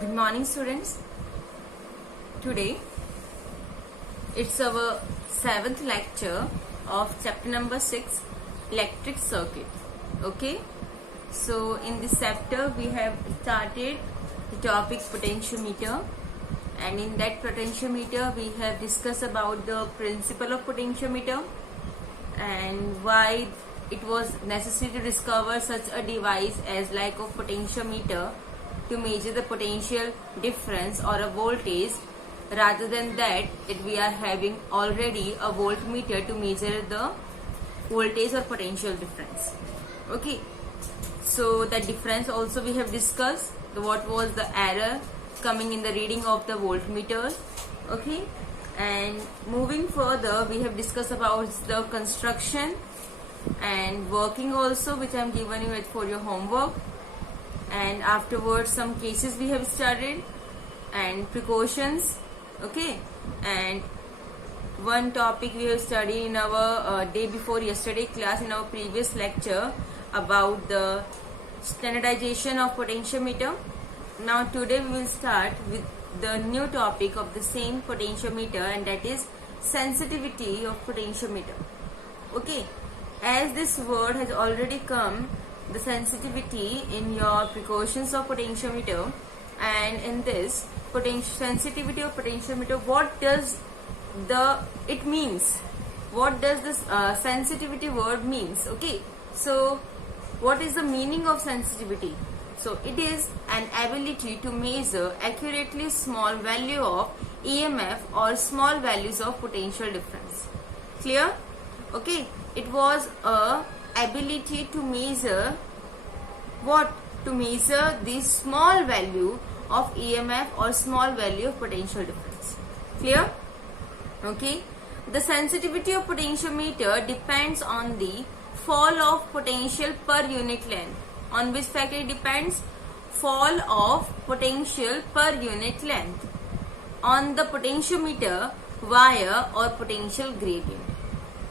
Good morning, students. Today it's our 7th lecture of chapter number 6, electric circuit. Okay, so in this chapter we have started the topic potentiometer, and in that potentiometer we have discussed about the principle of potentiometer and why it was necessary to discover such a device as like a potentiometer to measure the potential difference or a voltage, rather than that we are having already a voltmeter to measure the voltage or potential difference. Okay, so the difference also we have discussed, what was the error coming in the reading of the voltmeters. Okay, and moving further we have discussed about the construction and working also, which I am giving you it for your homework, and afterwards some cases we have studied and precautions. Okay, and one topic we have studied in our day before yesterday class in our previous lecture about the standardization of potentiometer. Now today we will start with the new topic of the same potentiometer, and that is sensitivity of potentiometer. Okay, as this word has already come, the sensitivity in your precautions of potentiometer, and in this sensitivity of potentiometer, what does it means? What does this sensitivity word means? Okay, so what is the meaning of sensitivity? So it is an ability to measure accurately small value of EMF or small values of potential difference. Clear? Okay, it was a ability to measure what? To measure the small value of EMF or small value of potential difference. Clear? Okay, the sensitivity of potentiometer depends on the fall of potential per unit length. On which factor it depends? Fall of potential per unit length on the potentiometer via or potential gradient.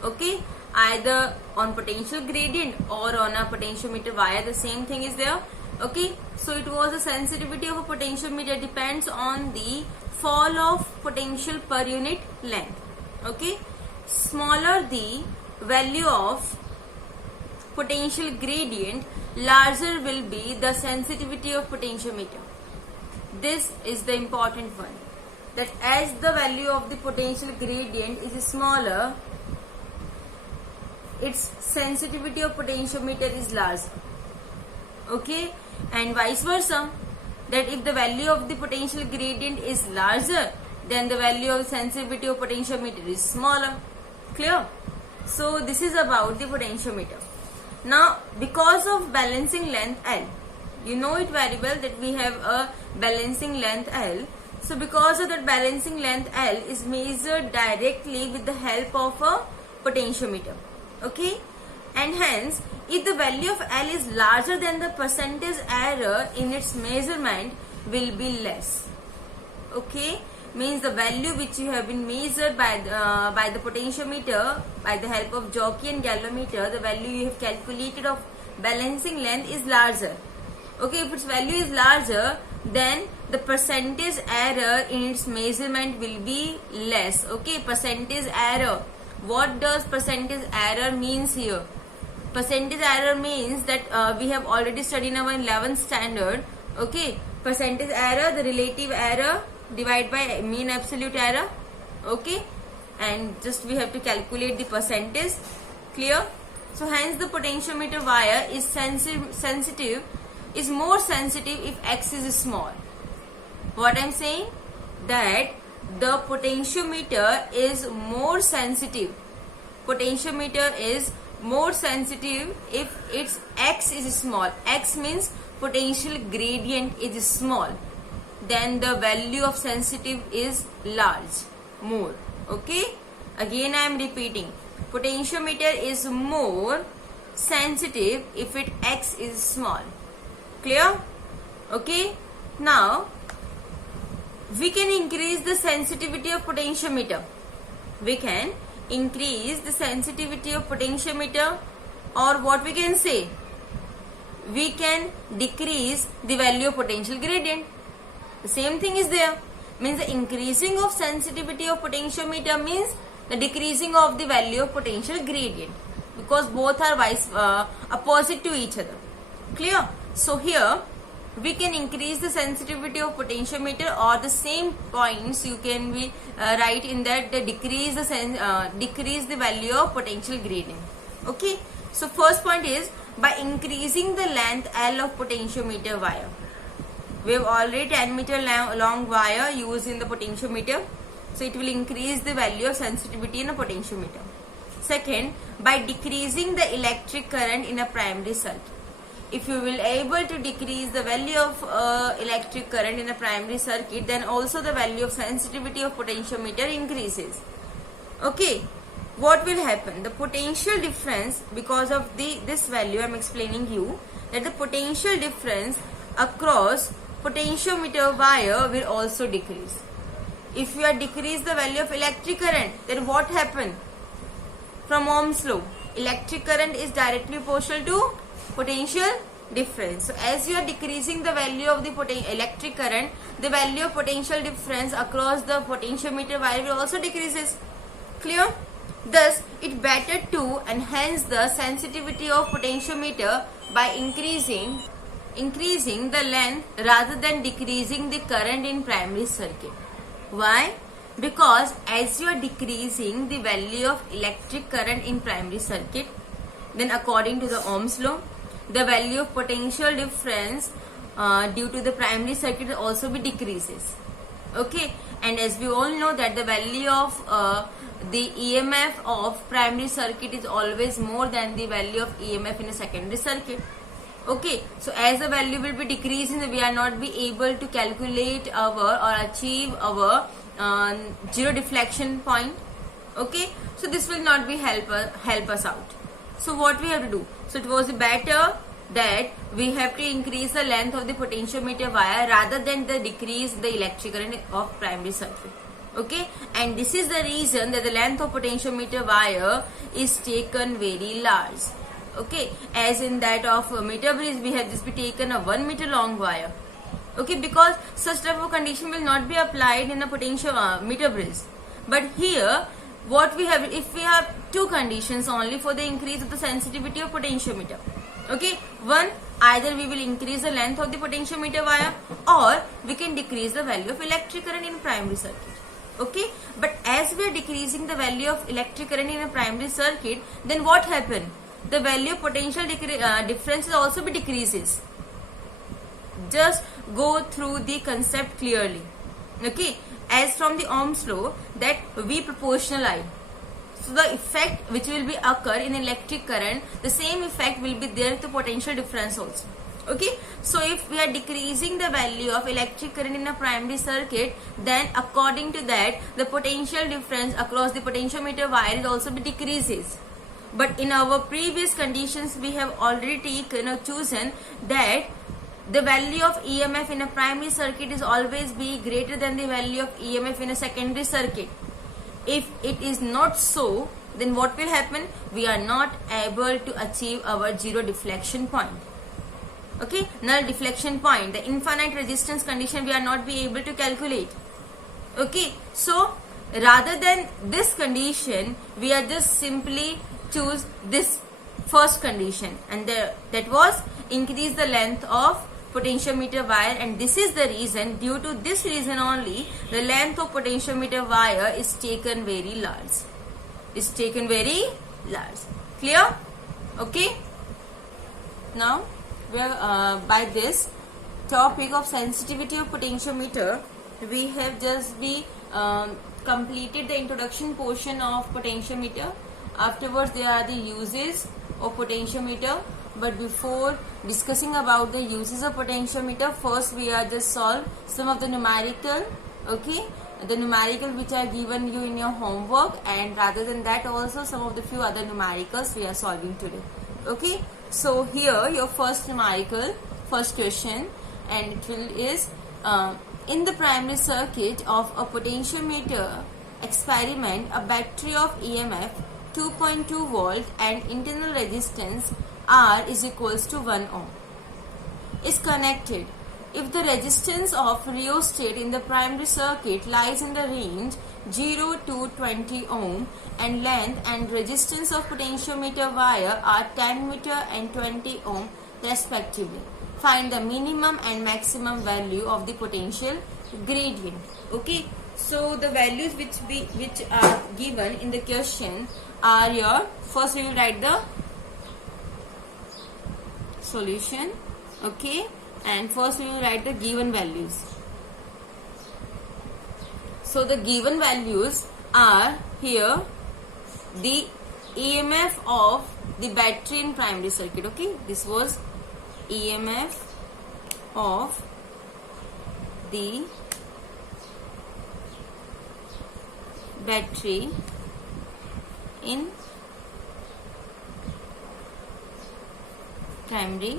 Okay, either on potential gradient or on a potentiometer via, the same thing is there. Okay, so it was the sensitivity of a potentiometer depends on the fall of potential per unit length. Okay, smaller the value of potential gradient, larger will be the sensitivity of potentiometer. This is the important one, that as the value of the potential gradient is smaller, its sensitivity of potentiometer is larger. Okay, and vice versa, that if the value of the potential gradient is larger, then the value of sensitivity of potentiometer is smaller. Clear? So this is about the potentiometer. Now, because of balancing length L, you know it very well that we have a balancing length L. So because of that balancing length L is measured directly with the help of a potentiometer. Okay, and hence if the value of L is larger, then the percentage error in its measurement will be less. Okay, means the value which you have been measured by the potentiometer by the help of jockey and galvanometer, the value you have calculated of balancing length is larger. Okay, if its value is larger, then the percentage error in its measurement will be less. Okay, percentage error. What does percentage error means here? Percentage error means that we have already studied in our 11th standard. Okay, percentage error, the relative error divided by mean absolute error. Okay, and just we have to calculate the percentage. Clear? So hence the potentiometer wire is sensitive, is more sensitive if X is small. What I am saying? That the potentiometer is more sensitive. Potentiometer is more sensitive if its X is small. X means potential gradient is small. Then the value of sensitive is large, more. Okay, again I am repeating, potentiometer is more sensitive if its X is small. Clear? Okay, now we can increase the sensitivity of potentiometer. We can increase the sensitivity of potentiometer, or what we can say, we can decrease the value of potential gradient. The same thing is there. Means the increasing of sensitivity of potentiometer means the decreasing of the value of potential gradient, because both are opposite to each other. Clear? So here we can increase the sensitivity of potentiometer, or the same points you can be write in that the decrease the value of potential gradient. Okay. So first point is by increasing the length L of potentiometer wire. We have already 10 meter long wire used in the potentiometer. So it will increase the value of sensitivity in a potentiometer. Second, by decreasing the electric current in a primary circuit. If you will able to decrease the value of electric current in a primary circuit, then also the value of sensitivity of potentiometer increases. Okay, what will happen? The potential difference, because of this value I am explaining you, that the potential difference across potentiometer wire will also decrease. If you are decrease the value of electric current, then what happen? From Ohm's law, electric current is directly proportional to potential difference. So as you are decreasing the value of the electric current, the value of potential difference across the potentiometer wire will also decreases. Clear? Thus, it better to enhance the sensitivity of potentiometer by increasing the length rather than decreasing the current in primary circuit. Why? Because as you are decreasing the value of electric current in primary circuit, then according to the Ohm's law, the value of potential difference due to the primary circuit also be decreases. Okay, and as we all know that the value of the EMF of primary circuit is always more than the value of EMF in a secondary circuit. Okay, so as the value will be decreasing, we are not be able to calculate our or achieve our zero deflection point. Okay, so this will not be help us out. So what we have to do? So it was better that we have to increase the length of the potentiometer wire rather than the decrease the electric current of primary circuit. Okay, and this is the reason that the length of potentiometer wire is taken very large. Okay, as in that of meter bridge, we have just be taken a 1 meter long wire. Okay, because such type of condition will not be applied in a potentiometer bridge. But here, what we have, if we have two conditions only for the increase of the sensitivity of potentiometer. Okay, one, either we will increase the length of the potentiometer wire, or we can decrease the value of electric current in primary circuit. Okay, but as we are decreasing the value of electric current in a primary circuit, then what happen? The value of potential difference also be decreases. Just go through the concept clearly. Okay, as from the Ohm's law that V proportional I. So the effect which will be occur in electric current, the same effect will be there to potential difference also. Okay, so if we are decreasing the value of electric current in a primary circuit, then according to that the potential difference across the potentiometer wire will also be decreases. But in our previous conditions, we have already taken or chosen that the value of EMF in a primary circuit is always be greater than the value of EMF in a secondary circuit. If it is not so, then what will happen? We are not able to achieve our zero deflection point. Okay, null deflection point, the infinite resistance condition we are not be able to calculate. Okay, so rather than this condition, we are just simply choose this first condition, and that was increase the length of potentiometer wire, and this is the reason, due to this reason only, the length of potentiometer wire is taken very large. Clear? Okay. Now, by this topic of sensitivity of potentiometer, we have just be completed the introduction portion of potentiometer. Afterwards, there are the uses of potentiometer. But before discussing about the uses of potentiometer, first we are just solve some of the numerical. Okay, the numerical which are given you in your homework, and rather than that also some of the few other numericals we are solving today. Okay, so here your first numerical, first question, and it will is in the primary circuit of a potentiometer experiment, a battery of EMF 2.2 volt and internal resistance R is equals to 1 ohm is connected if the resistance of rheostat in the primary circuit lies in the range 0 to 20 ohm and length and resistance of potentiometer wire are 10 meter and 20 ohm respectively. Find the minimum and maximum value of the potential gradient. Okay, so the values which are given in the question are your, first we will write the solution. Okay, and first we will write the given values. So the given values are here the EMF of the battery in primary circuit. Okay, this was EMF of the battery in primary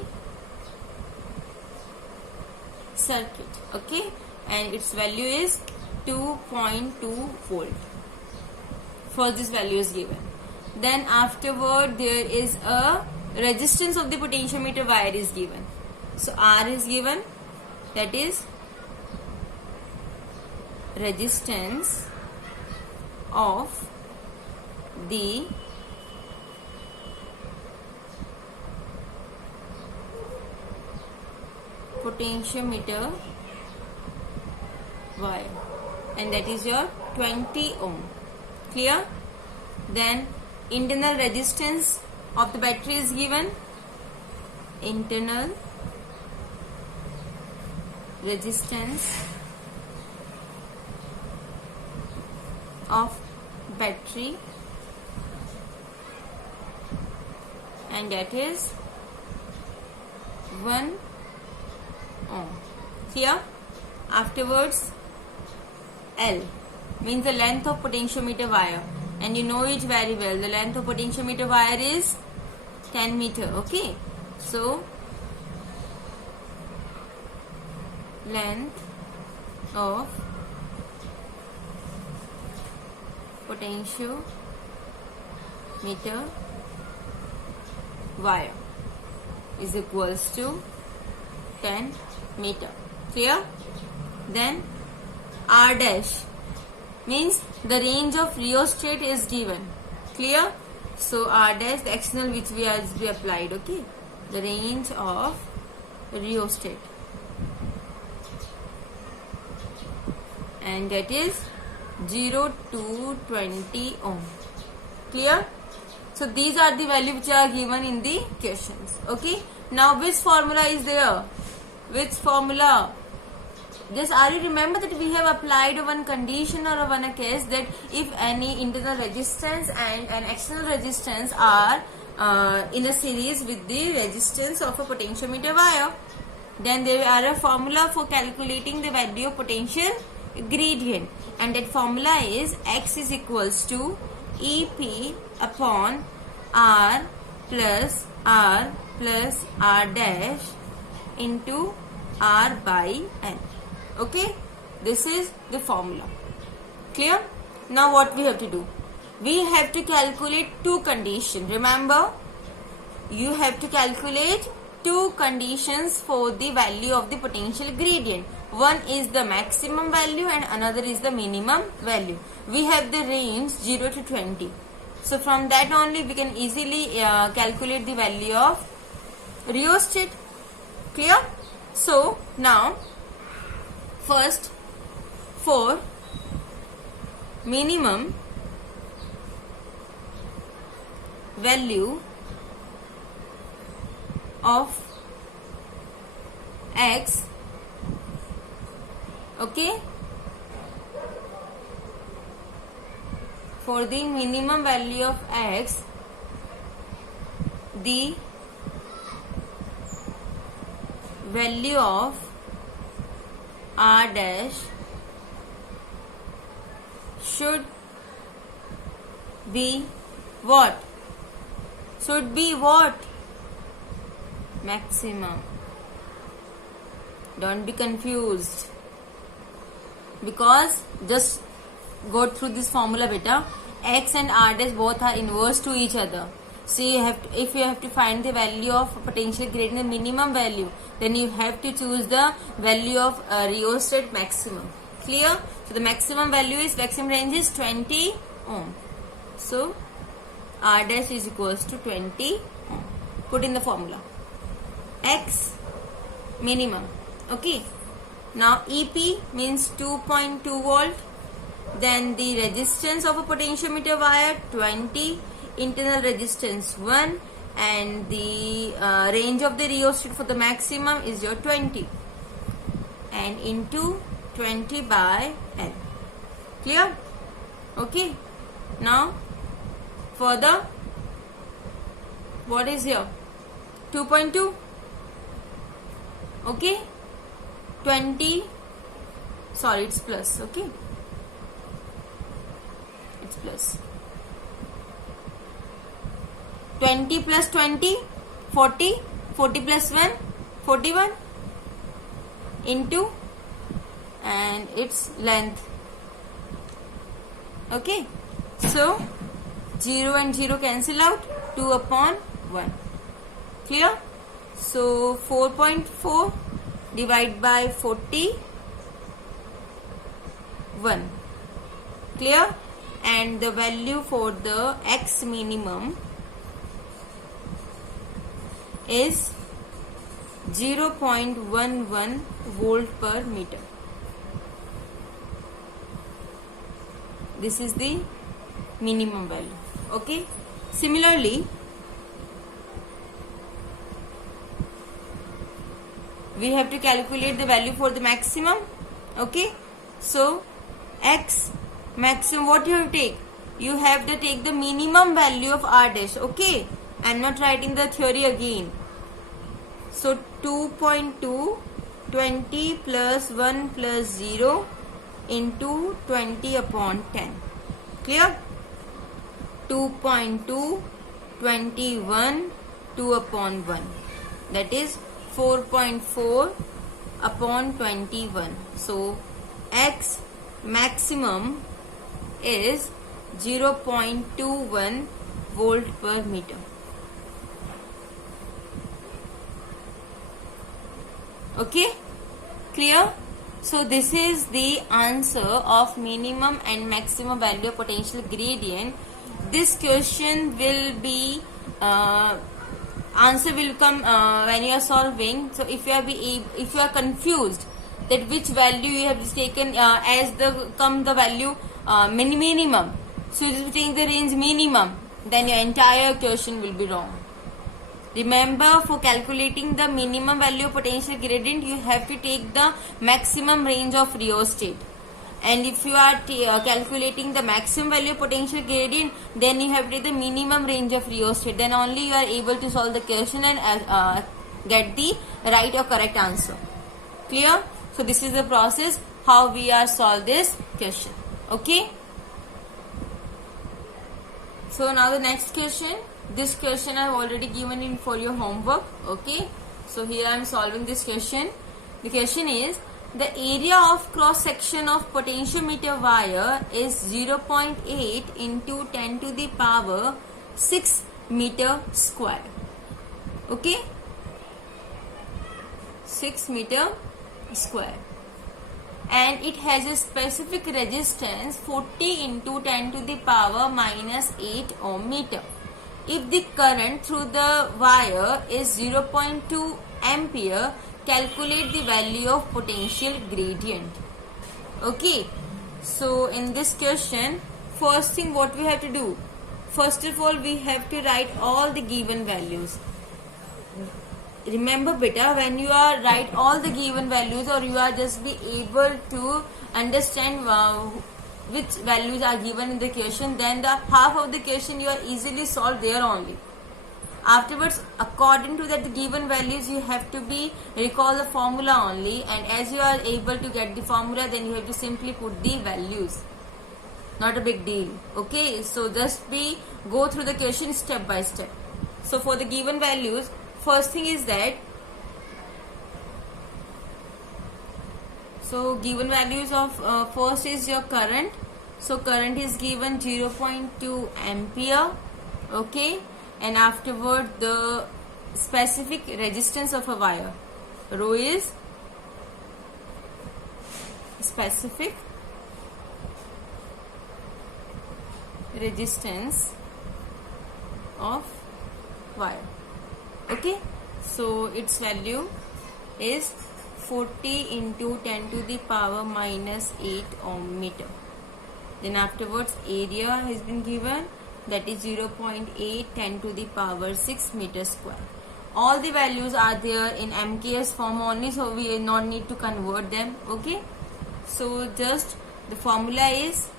circuit. Okay, and its value is 2.2 volt. First this value is given. Then afterward there is a resistance of the potentiometer wire is given. So R is given, that is resistance of the potentiometer wire, and that is your 20 ohm. Clear? Then internal resistance of the battery is given. Internal resistance of battery, and that is 1 ohm. Here afterwards L means the length of potentiometer wire, and you know it very well, the length of potentiometer wire is 10 meter. Okay, so length of potentiometer wire is equals to 10 meter. Clear? Then R dash means the range of rheostat is given. Clear? So R dash, the external which we applied. Okay, the range of rheostat, and that is 0 to 20 ohm. Clear? So these are the values which are given in the questions. Okay, now which formula is there? Which formula? Just are you remember that we have applied one condition or one case that if any internal resistance and an external resistance are in a series with the resistance of a potentiometer wire, then there are a formula for calculating the value of potential gradient, and that formula is X is equals to EP upon R plus R plus R dash into R by N. Okay, this is the formula. Clear? Now what we have to do? We have to calculate two conditions. Remember, you have to calculate two conditions for the value of the potential gradient. One is the maximum value and another is the minimum value. We have the range 0 to 20. So from that only we can easily calculate the value of rheostat. Clear? So now first, for minimum value of X, okay, for the minimum value of X, the value of R dash should be what? Should be what? Maximum. Don't be confused, because just go through this formula beta. X and R dash both are inverse to each other. So if you have to find the value of potential gradient, the minimum value, then you have to choose the value of rheostat maximum. Clear? So the maximum range is 20 ohm. So R dash is equals to 20 ohm. Put in the formula. X minimum. Okay. Now EP means 2.2 volt. Then the resistance of a potentiometer wire 20, internal resistance 1, and the range of the rheostat for the maximum is your 20, and into 20 by L. Clear? Okay. Now further, what is here? 2.2. Okay. 20. Sorry, it's plus. Okay. It's plus. 20 plus 20, 40. 40 plus 1, 41. Into, and its length. Okay. So 0 and 0 cancel out. 2 upon 1. Clear? So 4.4 divide by 41. Clear? And the value for the X minimum is 0.11 volt per meter. This is the minimum value. Okay. Similarly, we have to calculate the value for the maximum. Okay. So X maximum, what you have to take? You have to take the minimum value of R dash. Okay. I am not writing the theory again. So 2.2, 20 plus 1 plus 0 into 20 upon 10. Clear? 2.2, 21, 2 upon 1. That is 4.4 upon 21. So X maximum is 0.21 volt per meter. Okay, clear? So this is the answer of minimum and maximum value of potential gradient. This question will be answer will come when you are solving. So if you are confused that which value you have taken as the value minimum, so if you take the range minimum, then your entire question will be wrong. Remember, for calculating the minimum value of potential gradient, you have to take the maximum range of rheostat. And if you are calculating the maximum value of potential gradient, then you have to take the minimum range of rheostat. Then only you are able to solve the question and get the right or correct answer. Clear? So this is the process how we are solve this question. Okay. So now the next question. This question I have already given in for your homework. Okay. So here I am solving this question. The question is, the area of cross section of potentiometer wire is 0.8 into 10 to the power 6 meter square. Okay. 6 meter square. And it has a specific resistance 40 into 10 to the power minus 8 ohm meter. If the current through the wire is 0.2 ampere, calculate the value of potential gradient. Okay. So in this question, first thing what we have to do? First of all, we have to write all the given values. Remember beta, when you are write all the given values, or you are just be able to understand which values are given in the question, then the half of the question you are easily solved there only. Afterwards, according to that the given values, you have to be recall the formula only, and as you are able to get the formula, then you have to simply put the values. Not a big deal. Okay, so just go through the question step by step. So for the given values, first thing is that, so given values of first is your current. So current is given 0.2 ampere. Okay, and afterward the specific resistance of a wire. Rho is specific resistance of wire. Okay, so its value is 40 into 10 to the power minus 8 ohm meter. Then afterwards area has been given, that is 0.8 10 to the power 6 meter square. All the values are there in MKS form only, so we will not need to convert them. Okay, so just the formula is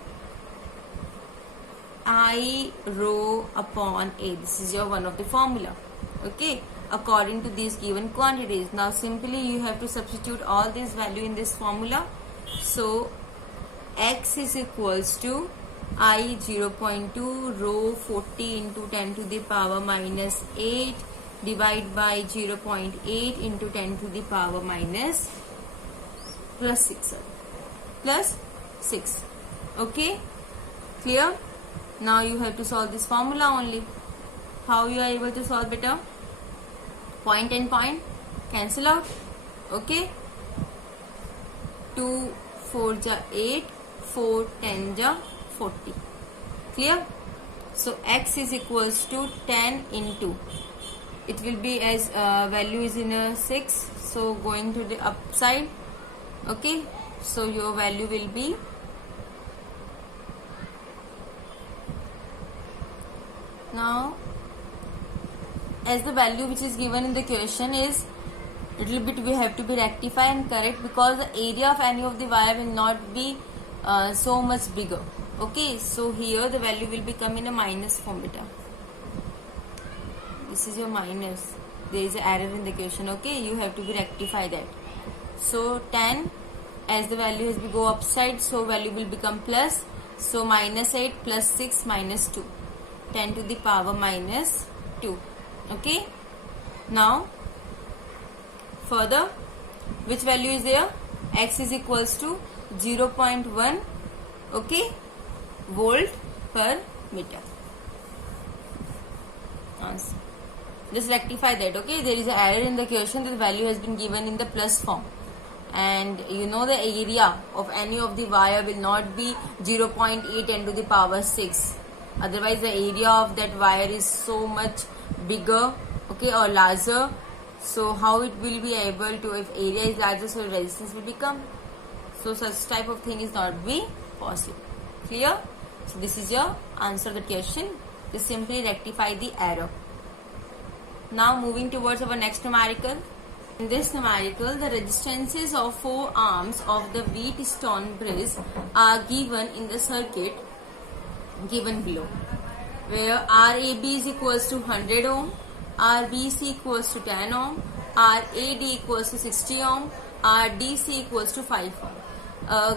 I rho upon A. This is your one of the formula. Okay, according to these given quantities. Now simply you have to substitute all these value in this formula. So X is equals to I 0.2 rho 40 into 10 to the power minus 8 divide by 0.8 into 10 to the power minus plus 6. Plus 6. Okay, clear? Now you have to solve this formula only. How you are able to solve better? Point and point cancel out. Okay, 2 4 ja 8, 4 10 ja 40. Clear? So X is equals to 10 into, it will be as value is in a 6, so going to the upside. Okay, so your value will be now, as the value which is given in the question is little bit, we have to be rectify and correct, because the area of any of the wire will not be so much bigger. Okay, so here the value will become in a minus form beta. This is your minus, there is an error in the question. Okay, you have to be rectify that. So 10, as the value has to go upside, so value will become plus, so minus 8 plus 6 minus 2, 10 to the power minus 2. Okay, now further, which value is there? X is equals to 0.1, okay, volt per meter. Answer. Just rectify that. Okay, there is an error in the question, that the value has been given in the plus form, and you know the area of any of the wire will not be 0.8 10 to the power 6. Otherwise the area of that wire is so much bigger, okay, or larger. So how it will be able to, if area is larger, so resistance will become, so such type of thing is not be possible. Clear? So this is your answer to the question. Just simply rectify the error. Now moving towards our next numerical. In this numerical, the resistances of 4 arms of the Wheatstone bridge are given in the circuit given below, where RAB is equals to 100 ohm, RBC equals to 10 ohm, RAD equals to 60 ohm, RDC equals to 5 ohm. A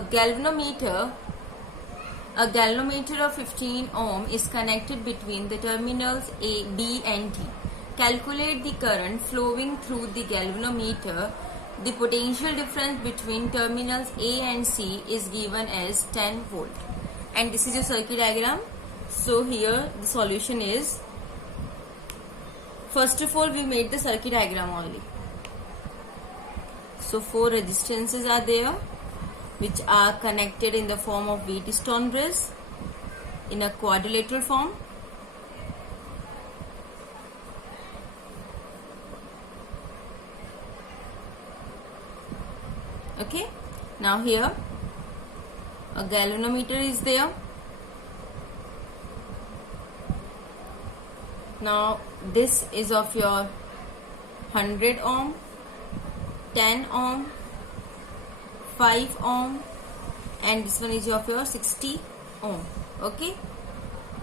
galvanometer of 15 ohm is connected between the terminals A, B and D. Calculate the current flowing through the galvanometer. The potential difference between terminals A and C is given as 10 volt. And this is your circuit diagram. So here the solution is, first of all we made the circuit diagram only. So 4 resistances are there which are connected in the form of Wheatstone bridge in a quadrilateral form. Okay, now here a galvanometer is there. Now this is of your 100 ohm, 10 ohm, 5 ohm, and this one is of your 60 ohm. Okay,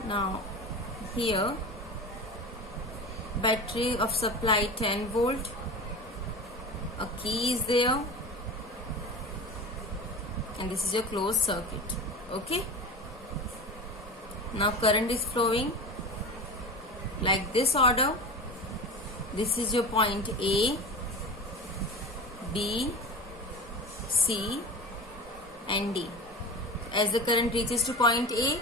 now here battery of supply 10 volt, a key is there, and this is your closed circuit. Okay, now current is flowing like this order. This is your point A, B, C and D. As the current reaches to point A,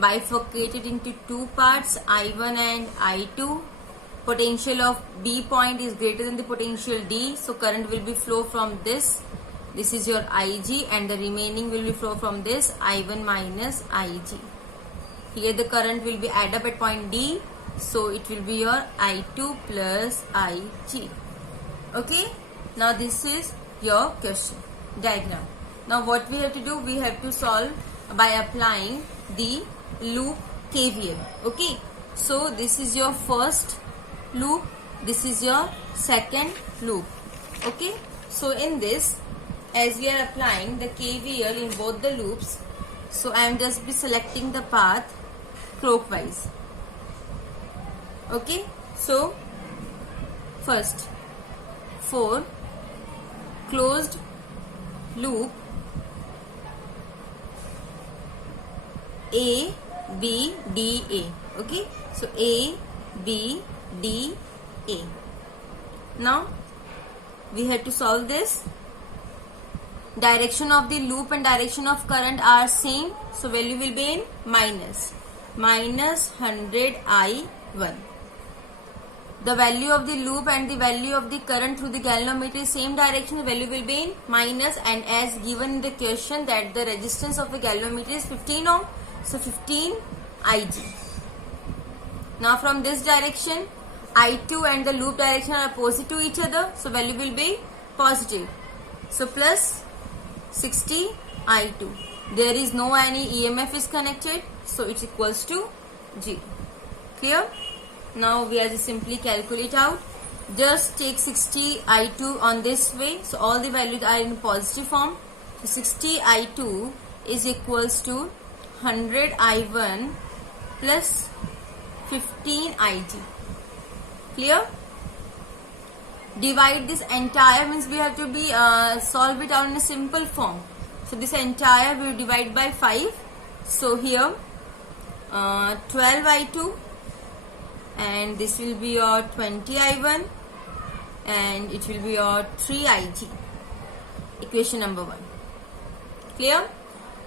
bifurcated into two parts, I1 and I2. Potential of B point is greater than the potential D, so current will be flow from this. This is your IG, and the remaining will be flow from this I1 minus IG. Here the current will be add up at point D, so it will be your I2 plus IG. Okay, now this is your question diagram. Now what we have to do, we have to solve by applying the loop KVL. Okay, so this is your first loop, this is your second loop. Okay, so in this, as we are applying the KVL in both the loops, so I am just be selecting the path clockwise. Okay, so first, for closed loop A, B, D, A. Okay, so A, B, D, A. Now we have to solve this. Direction of the loop and direction of current are same, so value will be in minus 100 I1. The value of the loop and the value of the current through the galvanometer is same direction, the value will be in minus, and as given in the question that the resistance of the galvanometer is 15 ohm, so 15 Ig. Now from this direction, I2 and the loop direction are opposite to each other, so value will be positive, so plus 60 I2. There is no any EMF is connected, so it's equals to 0. Clear? Now we are just simply calculate out. Just take 60 I2 on this way, so all the values are in positive form. So 60 I2 is equals to 100 I1 plus 15 Ig. Clear? Divide this entire, means we have to be solve it out in a simple form. So this entire we will divide by 5. So here 12 I2, and this will be your 20 I1, and it will be your 3 Ig. Equation number 1. Clear?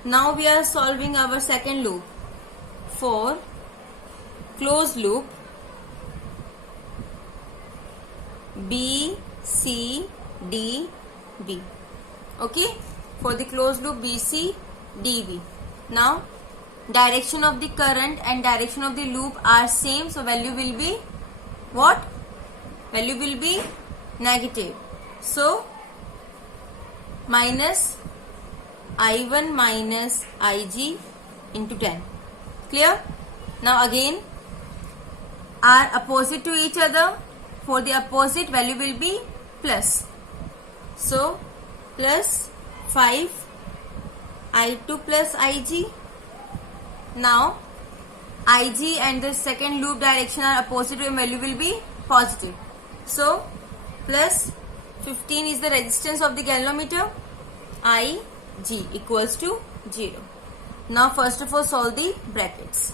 Now we are solving our second loop. For closed loop B, C, D, B. Okay, for the closed loop B, C, D, B. Now direction of the current and direction of the loop are same, so value will be what? Value will be negative. So minus I1 minus Ig into 10. Clear? Now again are opposite to each other. For the opposite, value will be plus. So plus 5 I2 plus Ig. Now Ig and the second loop direction are opposite, and value will be positive. So plus 15 is the resistance of the galvanometer. Ig equals to 0. Now first of all solve the brackets.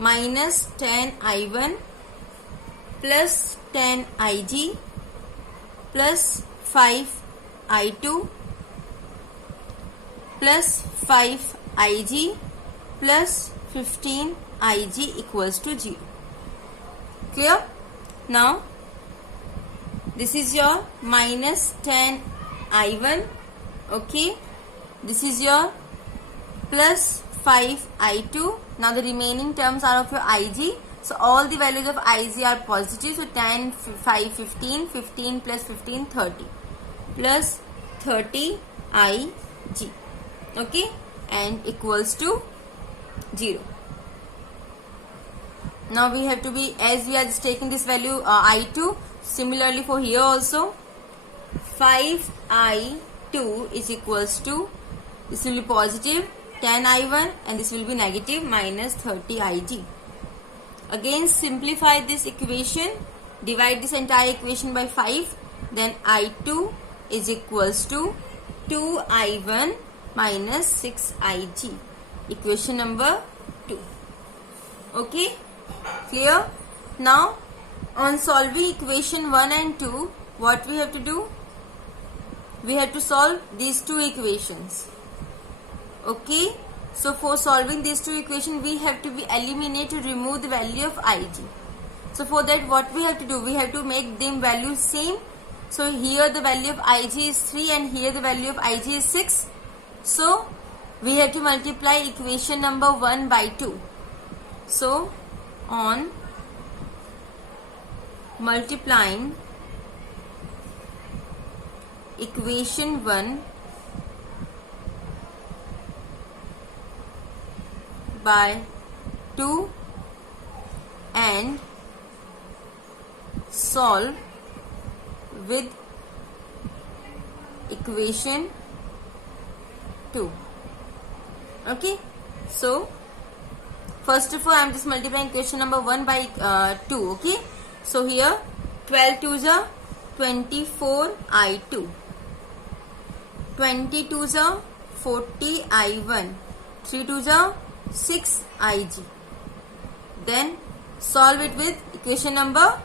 Minus 10 I1 plus 10 Ig plus 5 I2 plus 5 Ig plus 15 Ig equals to 0. Clear? Now this is your minus 10 I1. Okay, this is your plus 5 I2. Now the remaining terms are of your Ig. So all the values of Ig are positive. So 10, 5, 15, 15 plus 15, 30. Plus 30 Ig. Okay, and equals to 0. Now we have to be, as we are just taking this value I2, similarly for here also 5 I2 is equals to, this will be positive 10 I1, and this will be negative minus 30 Ig. Again simplify this equation, divide this entire equation by 5, then I2 is equals to 2 I1 minus 6 Ig. Equation number 2. Okay, clear? Now on solving equation 1 and 2, what we have to do? We have to solve these two equations. Okay, So for solving these two equations, we have to be eliminate to remove the value of ig. So for that, what we have to do, we have to make them values same. So here the value of ig is 3 and here the value of ig is 6. So we have to multiply equation number 1 by 2. So on multiplying equation 1 by 2 and solve with equation 2. Okay, so first of all I am just multiplying equation number 1 by 2. Okay, so here 12 2s are 24 I2, 20 2s are 40 I1, 3 2s are 6 IG. Then solve it with equation number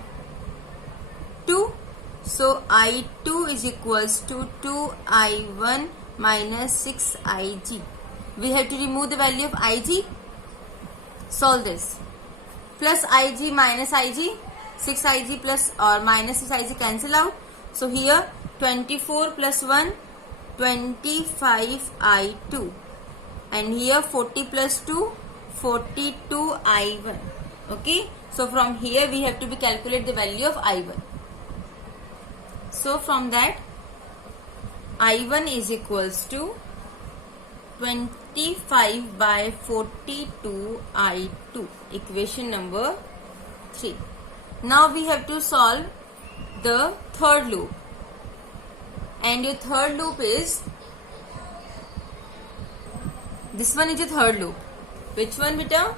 2. So I2 is equals to 2 I1 minus 6 IG. We have to remove the value of IG. Solve this. Plus IG minus IG. 6 IG plus or minus 6 IG cancel out. So here 24 plus 1, 25 I2. And here 40 plus 2, 42 I1. Okay. So from here we have to be calculate the value of I1. So from that I1 is equals to 25 by 42 I2. Equation number 3. Now we have to solve the third loop. And your third loop is, this one is your third loop. Which one, beta?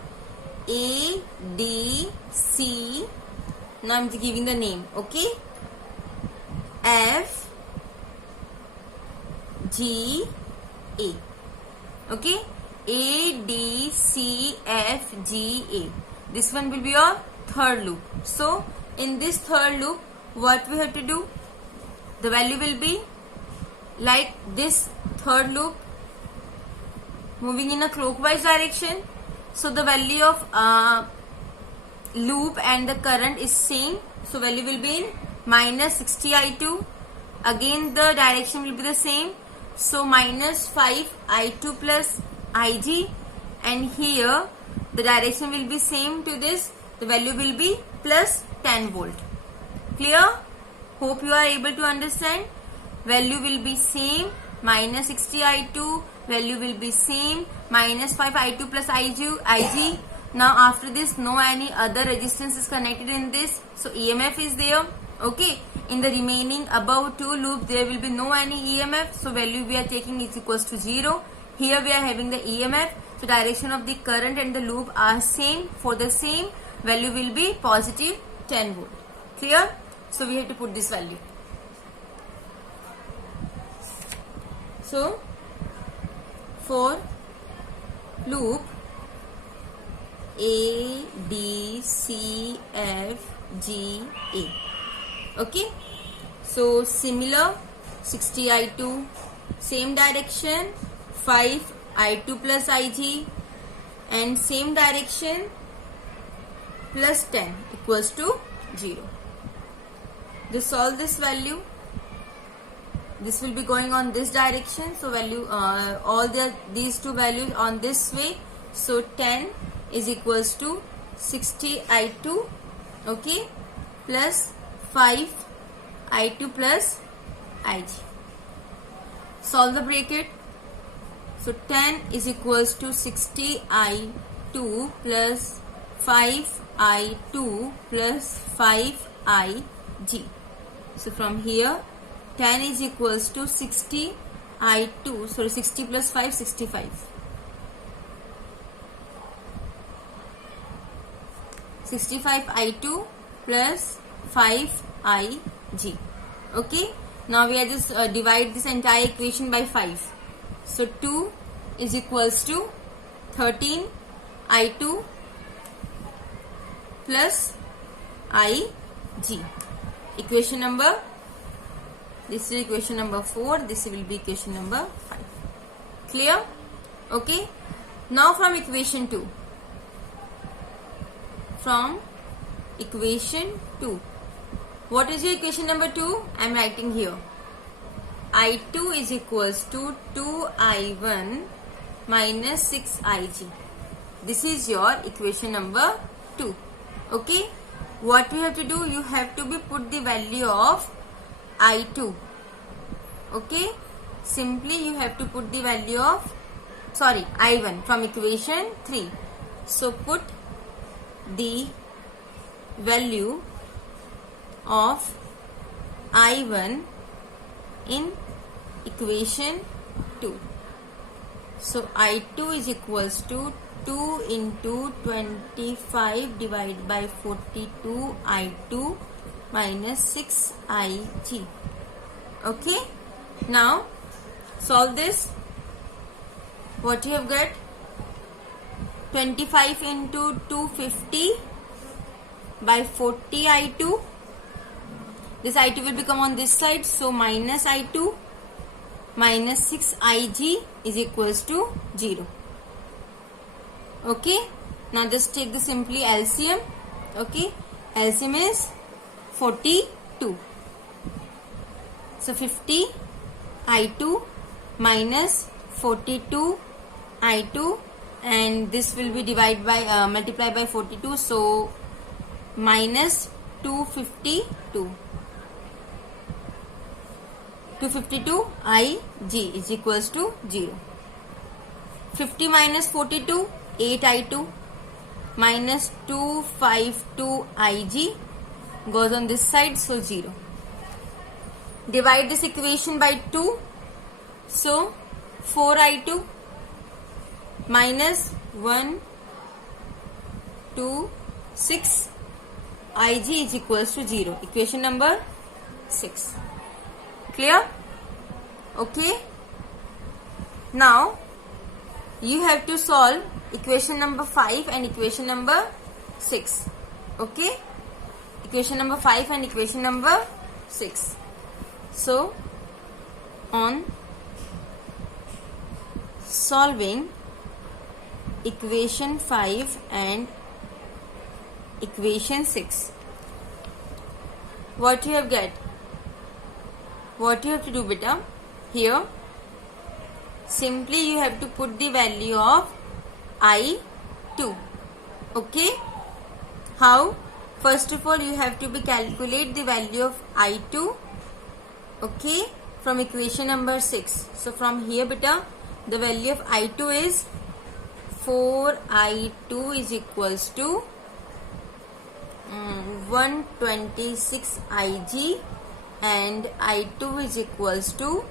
A, D, C. Now I am giving the name. Okay. F, G, A. Okay. A, D, C, F, G, A. This one will be your third loop. So in this third loop, what we have to do? The value will be like this third loop moving in a clockwise direction. So the value of loop and the current is same. So value will be in minus 60 I2. Again the direction will be the same. So minus 5 I2 plus IG. And here the direction will be same to this. The value will be plus 10 volt. Clear? Hope you are able to understand. Value will be same. Minus 60 I2. Value will be same. Minus 5 I2 plus IG. Now after this, no any other resistance is connected in this. So EMF is there. Okay. In the remaining above two loops, there will be no any EMF. So value we are taking is equals to 0. Here we are having the EMF. So direction of the current and the loop are same. For the same, value will be positive 10 volt. Clear? So we have to put this value. So for loop A, D, C, F, G, A. Okay. So similar 60 I2, same direction 5 I2 plus IG, and same direction plus 10 equals to 0. Just solve this value. This will be going on this direction. So value all these two values on this way. So 10 is equals to 60 I2. Okay. Plus 5 I2 plus IG. Solve the bracket. So 10 is equals to 60 I2 plus 5 I2 plus 5 IG. So from here 10 is equals to 60 I2. Sorry, 60 plus 5, 65. 65 I2 plus 5 IG. Okay. Now we are just divide this entire equation by 5. So 2 is equals to 13 I2 plus IG. Equation number, this is equation number 4. This will be equation number 5. Clear? Okay. Now from equation 2. From equation 2. What is your equation number 2? I am writing here. I2 is equals to 2I1 minus 6IG. This is your equation number 2. Okay. What you have to do? You have to put the value of I2. Okay. Simply you have to put the value of I1 from equation 3. So put the value of I1 in equation 2. So I2 is equals to 2 into 25 divided by 42 I2 minus 6IG. Okay. Now solve this. What you have got? 25 into 250 by 40 I2. This I2 will become on this side. So minus I2 minus 6IG is equals to 0. Okay. Now just take the simply LCM. Okay. LCM is 42. So 50 I2 minus 42 I2, and this will be divided by multiplied by 42. So minus 252. 252 IG is equals to 0. 50 minus 42, 8 I2 minus 252 IG goes on this side, so 0. Divide this equation by 2. So 4 I2 minus 1, 2, 6 IG is equals to 0. Equation number 6. Clear? Okay. Now you have to solve equation number 5 and equation number 6. Okay. Equation number 5 and equation number 6. So on solving equation 5 and equation 6, what you have got? What you have to do, beta? Here simply you have to put the value of I2. Okay. How? First of all, you have to calculate the value of I2. Okay, from equation number 6. So from here, beta, the value of I2 is 4I2 is equals to 126 IG, and I2 is equals to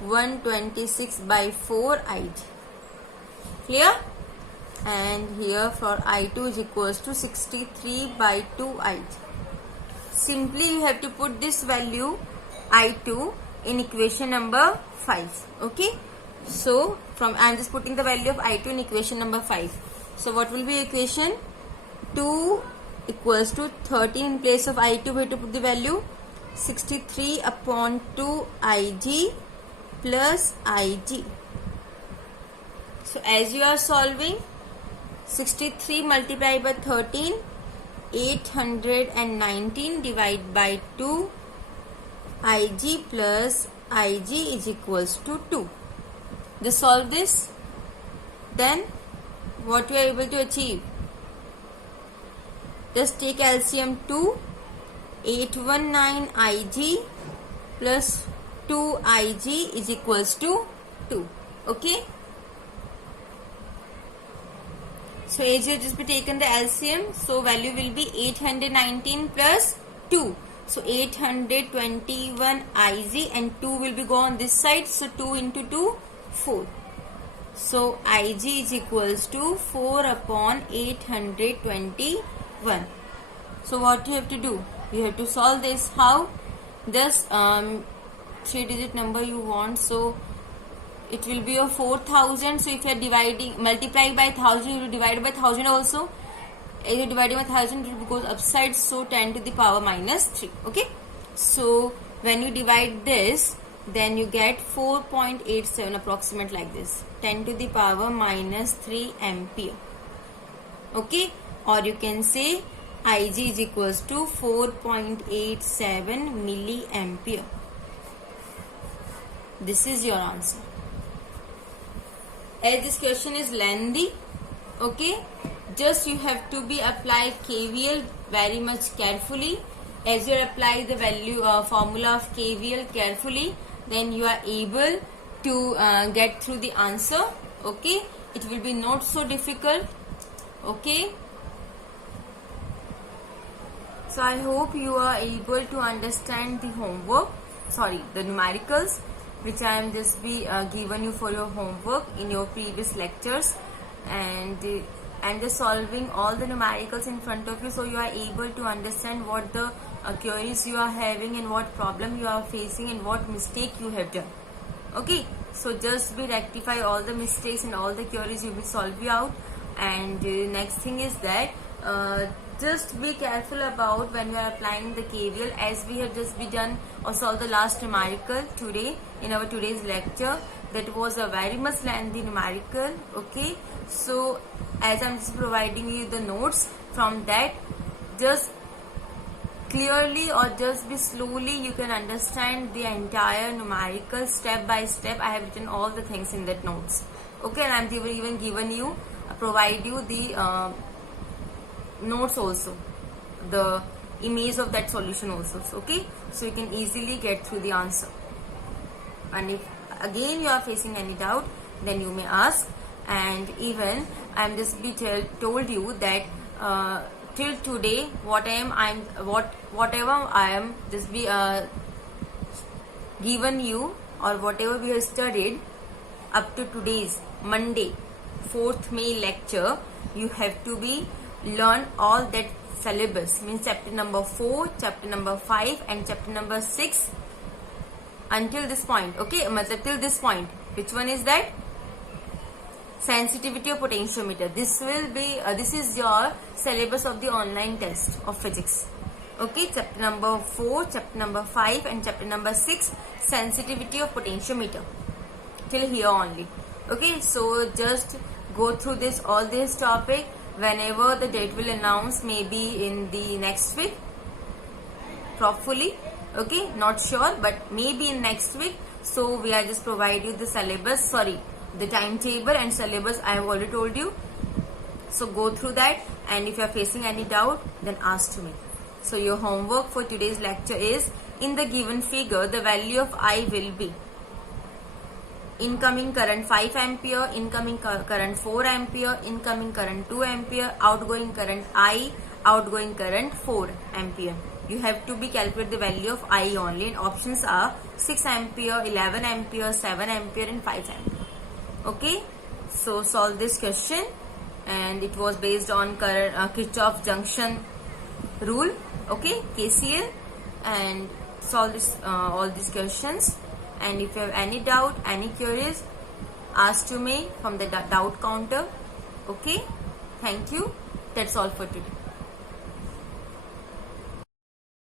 126 by 4 IG. Clear? And here for I2 is equals to 63 by 2 IG. Simply you have to put this value I2 in equation number 5. Okay. So from I am just putting the value of I2 in equation number 5. So what will be equation? 2 equals to 13 in place of I2 we have to put the value 63 upon 2 IG plus IG. So as you are solving, 63 multiplied by 13, 819 divided by 2 IG plus IG is equals to 2. Just solve this. Then what you are able to achieve? Just take LCM 2. 819 IG plus 2 IG is equals to 2. Okay. So as you just be taken the LCM, so value will be 819 plus 2. So 821 IG and 2 will be go on this side. So 2 into 2, 4. So IG is equals to 4 upon 821. So what you have to do? You have to solve this. How? Just 3-digit number you want. So it will be a 4000. So if you are dividing, multiplying by 1000, you will divide by 1000 also. If you are dividing by 1000, it goes upside. So 10 to the power minus 3. Okay. So when you divide this, then you get 4.87 approximate like this. 10 to the power minus 3 ampere. Okay, or you can say Ig is equals to 4.87 milliampere. This is your answer. As this question is lengthy, okay, just you have to be apply KVL very much carefully. As you apply the value formula of KVL carefully, then you are able to get through the answer. Okay, it will be not so difficult. Okay, so I hope you are able to understand the homework, the numericals, which I am just be given you for your homework in your previous lectures, and just solving all the numericals in front of you, so you are able to understand what the queries you are having and what problem you are facing and what mistake you have done. Okay, so just be rectify all the mistakes and all the queries you will solve you out. And next thing is that just be careful about when you are applying the KVL, as we have just be done or solved the last numerical today in our today's lecture. That was a very much lengthy numerical. Okay, so as I'm just providing you the notes from that, just clearly or just be slowly you can understand the entire numerical step by step. I have written all the things in that notes. Okay, and I'm even given you provide you the notes also, the image of that solution also. Okay, so you can easily get through the answer. And if again you are facing any doubt, then you may ask. And even I'm just be told you that till today whatever I am just be given you, or whatever we have studied up to today's Monday 4th May lecture, you have to be learn all that syllabus, means chapter number 4, chapter number 5 and chapter number 6 until this point. Okay, till this point. Which one is that? Sensitivity of potentiometer. This will be this is your syllabus of the online test of physics. Okay, chapter number 4, chapter number 5 and chapter number 6, sensitivity of potentiometer, till here only. Okay, so just go through this all this topic. Whenever the date will announce, maybe in the next week, probably. Okay, not sure, but maybe in next week. So we are just provide you the syllabus, the timetable and syllabus I have already told you. So go through that, and if you are facing any doubt, then ask to me. So your homework for today's lecture is, in the given figure, the value of I will be incoming current 5 ampere, incoming current 4 ampere, incoming current 2 ampere, outgoing current I, outgoing current 4 ampere. You have to be calculate the value of I only, and options are 6 ampere, 11 ampere, 7 ampere and 5 ampere. Okay, so solve this question, and it was based on Kirchhoff junction rule. Okay, KCL, and solve this all these questions. And if you have any doubt, any queries, ask to me from the doubt counter. Okay, thank you. That's all for today.